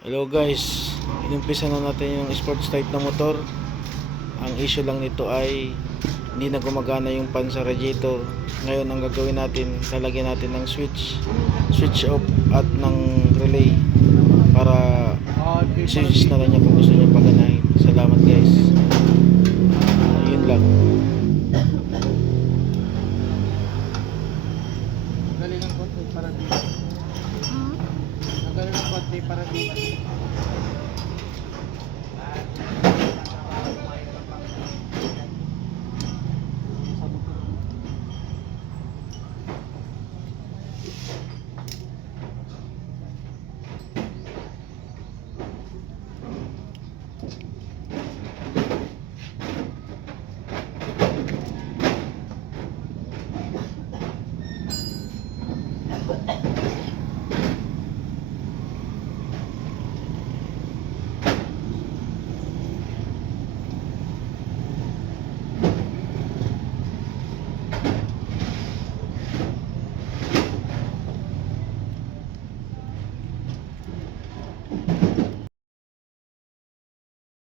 Hello guys, inumpisa na natin yung sports type na motor. Ang issue lang nito ay hindi na gumagana yung pan sa radiator. Ngayon ang gagawin natin, lalagyan natin ng switch off at ng relay para switch na lang niya kung gusto niya paganahin. Salamat guys. Yun lang. Galing ng konti para dito. Galing ng konti para dito.